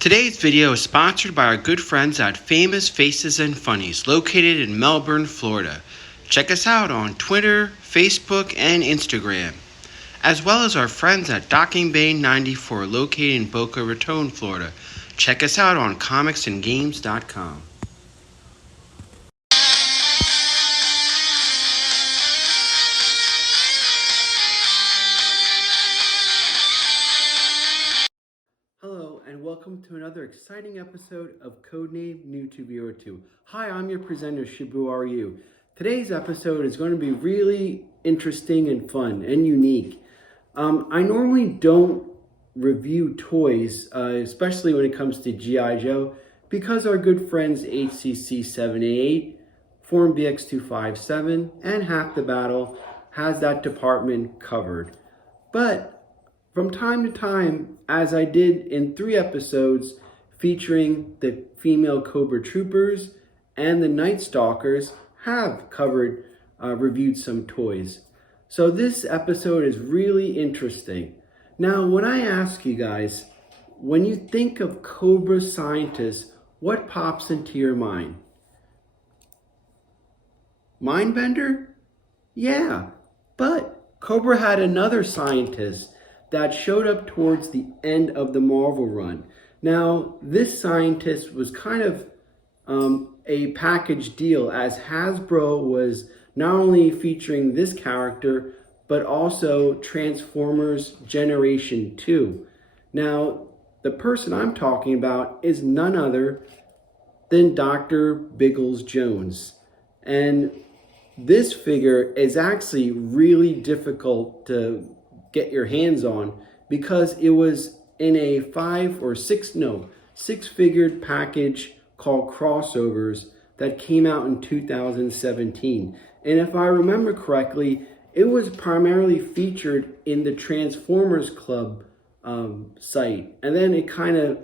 Today's video is sponsored by our good friends at Famous Faces and Funnies, located in Melbourne, Florida. Check us out on Twitter, Facebook, and Instagram, as well as our friends at Docking Bay 94, located in Boca Raton, Florida. Check us out on comicsandgames.com. Hello, and welcome to another exciting episode of Codename New to Viewer 2. Hi, I'm your presenter, Shibu Are You. Today's episode is going to be really interesting and fun and unique. I normally don't review toys, especially when it comes to G.I. Joe, because our good friends HCC 788, Form BX257, and Halfthebattle has that department covered. But from time to time, as I did in 3 episodes featuring the Female Cobra Troopers and the Night Stalkers, have reviewed some toys. So this episode is really interesting. Now, when I ask you guys, when you think of Cobra scientists, what pops into your mind? Mindbender? Yeah, but Cobra had another scientist that showed up towards the end of the Marvel run. Now, this scientist was kind of a package deal, as Hasbro was not only featuring this character, but also Transformers Generation 2. Now, the person I'm talking about is none other than Dr. Biggles-Jones. And this figure is actually really difficult to get your hands on because it was in a 6-figured package called Crossovers that came out in 2017. And if I remember correctly, it was primarily featured in the Transformers Club site. And then it kind of,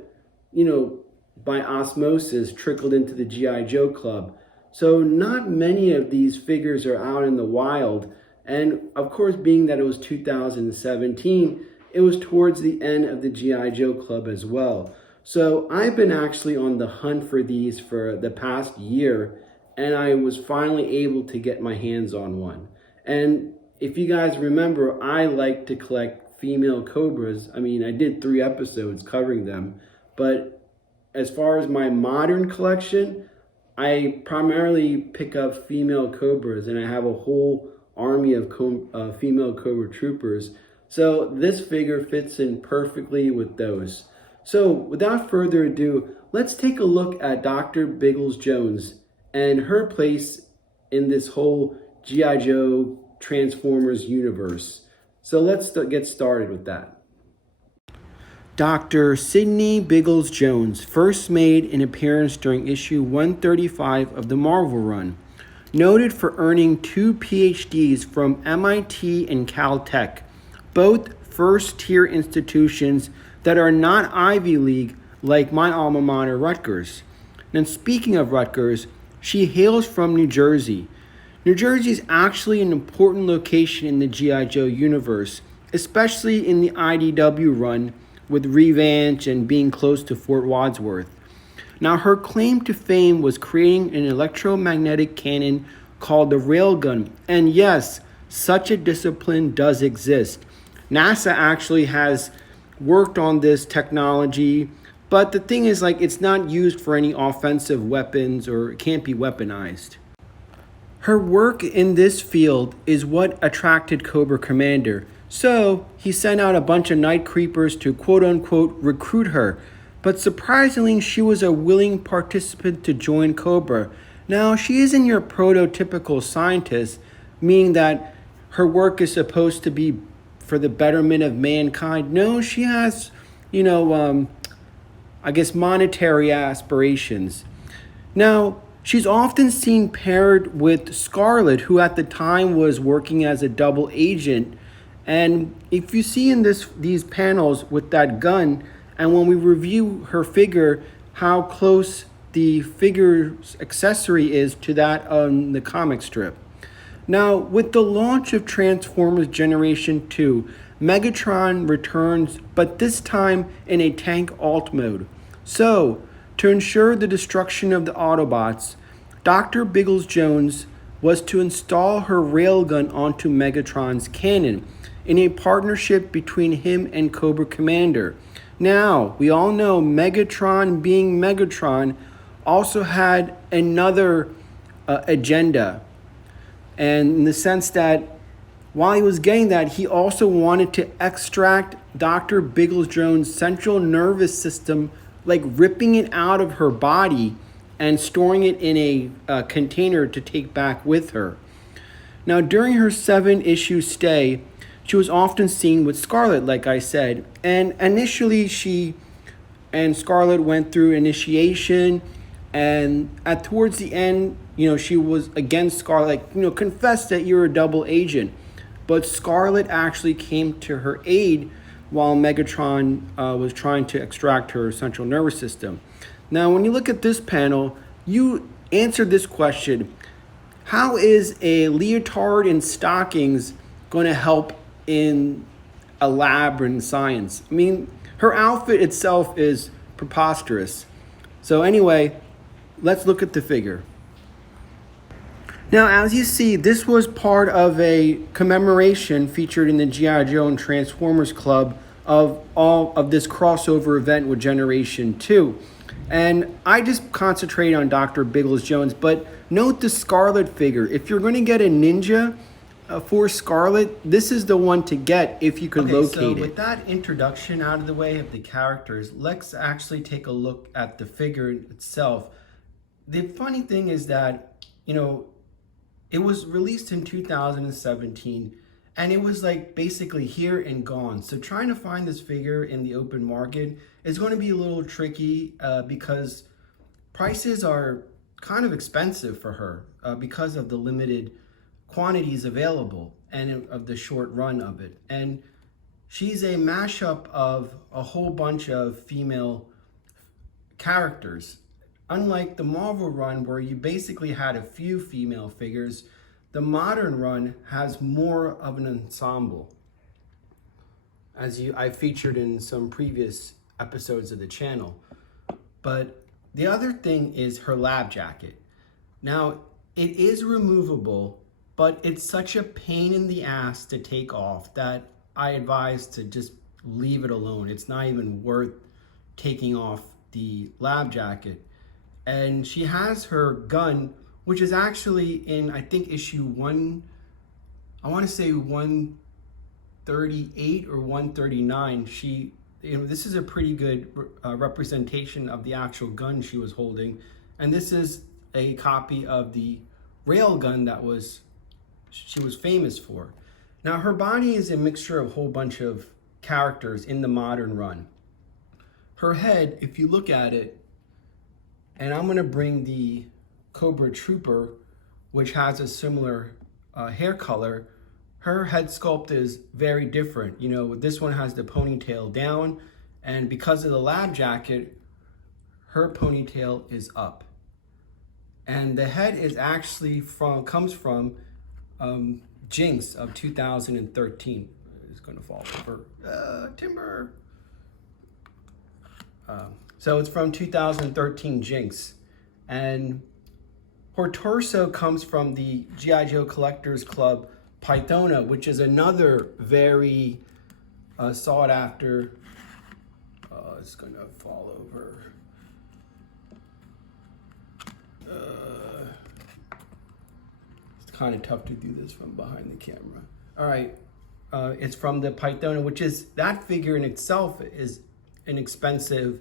by osmosis trickled into the G.I. Joe Club. So not many of these figures are out in the wild. And of course, being that it was 2017, it was towards the end of the G.I. Joe Club as well. So I've been actually on the hunt for these for the past year, and I was finally able to get my hands on one. And if you guys remember, I like to collect female cobras. I mean, I did 3 episodes covering them, but as far as my modern collection, I primarily pick up female cobras, and I have a whole army of female Cobra Troopers. So this figure fits in perfectly with those. So without further ado, let's take a look at Dr. Biggles-Jones and her place in this whole G.I. Joe Transformers universe. So let's get started with that. Dr. Sidney Biggles-Jones first made an appearance during issue 135 of the Marvel run. Noted for earning 2 PhDs from MIT and Caltech, both first-tier institutions that are not Ivy League like my alma mater, Rutgers. And speaking of Rutgers, she hails from New Jersey. New Jersey is actually an important location in the G.I. Joe universe, especially in the IDW run with Revenge and being close to Fort Wadsworth. Now, her claim to fame was creating an electromagnetic cannon called the railgun. And yes, such a discipline does exist. NASA actually has worked on this technology, but the thing is, it's not used for any offensive weapons, or it can't be weaponized. Her work in this field is what attracted Cobra Commander. So he sent out a bunch of night creepers to quote-unquote recruit her. But surprisingly, she was a willing participant to join Cobra. Now, she isn't your prototypical scientist, meaning that her work is supposed to be for the betterment of mankind. No, she has, monetary aspirations. Now, she's often seen paired with Scarlet, who at the time was working as a double agent. And if you see in these panels with that gun, and when we review her figure, how close the figure's accessory is to that on the comic strip. Now, with the launch of Transformers Generation 2, Megatron returns, but this time in a tank alt mode. So, to ensure the destruction of the Autobots, Dr. Biggles-Jones was to install her railgun onto Megatron's cannon in a partnership between him and Cobra Commander. Now, we all know Megatron, being Megatron, also had another agenda, and in the sense that while he was getting that, he also wanted to extract Dr. Biggles-Jones' central nervous system, like ripping it out of her body and storing it in a container to take back with her. Now, during her 7-issue stay, she was often seen with Scarlet, like I said. And initially, she and Scarlet went through initiation. And towards the end, she was against Scarlet, like, confess that you're a double agent. But Scarlet actually came to her aid while Megatron was trying to extract her central nervous system. Now, when you look at this panel, you answered this question: how is a leotard in stockings going to help in a lab in science? I mean, her outfit itself is preposterous. So anyway, let's look at the figure. Now, as you see, this was part of a commemoration featured in the G.I. Joe and Transformers Club of all of this crossover event with Generation 2. And I just concentrate on Dr. Biggles-Jones, but note the Scarlet figure. If you're going to get a ninja for Scarlet, this is the one to get if you can locate it. With that introduction out of the way of the characters, let's actually take a look at the figure itself. The funny thing is that, it was released in 2017, and it was like basically here and gone. So trying to find this figure in the open market is going to be a little tricky because prices are kind of expensive for her because of the limited quantities available and of the short run of it. And she's a mashup of a whole bunch of female characters. Unlike the Marvel run, where you basically had a few female figures, the modern run has more of an ensemble, as I featured in some previous episodes of the channel. But the other thing is her lab jacket. Now, it is removable, but it's such a pain in the ass to take off that I advise to just leave it alone. It's not even worth taking off the lab jacket. And she has her gun, which is actually in, I think, issue 138 or 139. This is a pretty good representation of the actual gun she was holding. And this is a copy of the rail gun that she was famous for. Now, her body is a mixture of a whole bunch of characters in the modern run. Her head, if you look at it, and I'm gonna bring the Cobra Trooper, which has a similar hair color. Her head sculpt is very different. This one has the ponytail down, and because of the lab jacket, her ponytail is up. And the head is actually comes from Jinx of 2013. It's gonna fall over. Timber. So it's from 2013 Jinx. And her torso comes from the G.I. Joe Collectors Club Pythona, which is another very sought after. It's gonna fall over. It's kind of tough to do this from behind the camera. All right, it's from the Pythona, which is, that figure in itself is an expensive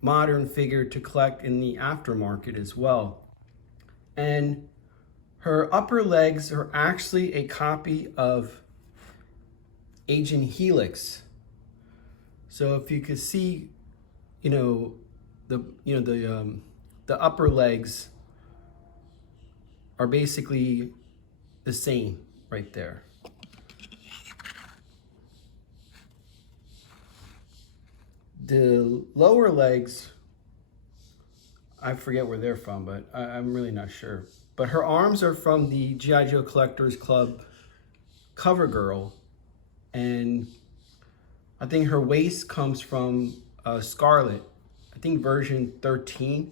modern figure to collect in the aftermarket as well. And her upper legs are actually a copy of Agent Helix. So if you could see, the upper legs are basically the same right there. The lower legs, I forget where they're from, but I'm really not sure. But her arms are from the G.I. Joe Collectors Club Cover Girl. And I think her waist comes from Scarlet. I think version 13.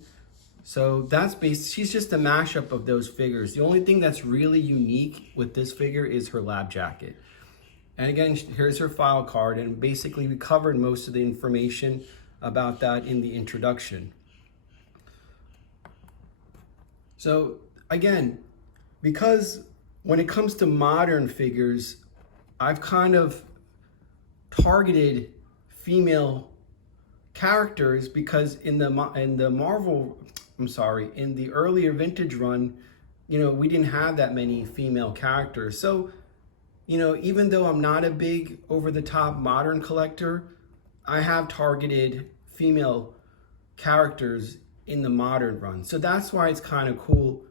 So that's based, she's just a mashup of those figures. The only thing that's really unique with this figure is her lab jacket. And again, here's her file card, and basically we covered most of the information about that in the introduction. So again, because when it comes to modern figures, I've kind of targeted female characters because in the Marvel, in the earlier vintage run, you know, we didn't have that many female characters. So, you know, even though I'm not a big over-the-top modern collector, I have targeted female characters in the modern run. So that's why it's kind of cool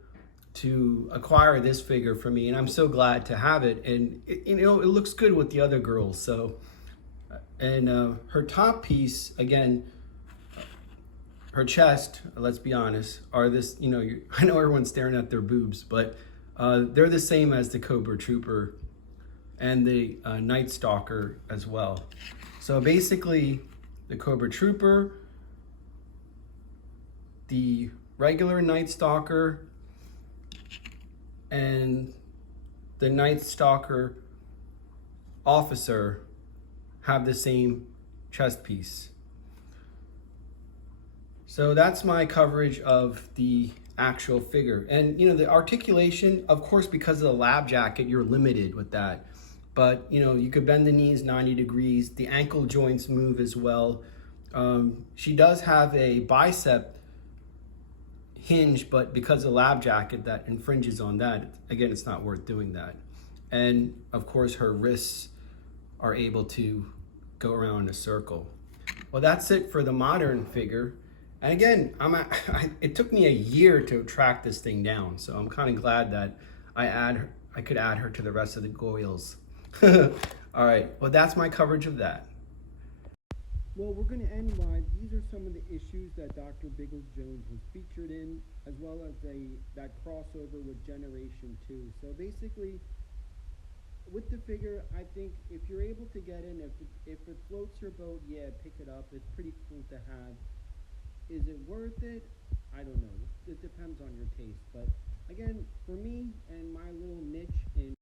to acquire this figure for me, and I'm so glad to have it. And you know, it looks good with the other girls. So, and her top piece, again, her chest, let's be honest, are this, you know, I know everyone's staring at their boobs, but they're the same as the Cobra Trooper and the Night Stalker as well. So basically, the Cobra Trooper, the regular Night Stalker, and the Night Stalker officer have the same chest piece. So that's my coverage of the actual figure. And you know, the articulation, of course, because of the lab jacket, you're limited with that. But you know, you could bend the knees 90 degrees. The ankle joints move as well. She does have a bicep hinge, but because of the lab jacket, that infringes on that. Again, it's not worth doing that. And of course, her wrists are able to go around in a circle. Well, that's it for the modern figure. And again, it took me a year to track this thing down, so I'm kind of glad that I could add her to the rest of the Goyles. All right, well, that's my coverage of that. Well, we're going to end by, these are some of the issues that Dr. Biggles-Jones was featured in, as well as that crossover with Generation 2. So basically, with the figure, I think if you're able to get in, if it floats your boat, yeah, pick it up. It's pretty cool to have. Is it worth it? I don't know. It depends on your taste. But again, for me and my little niche in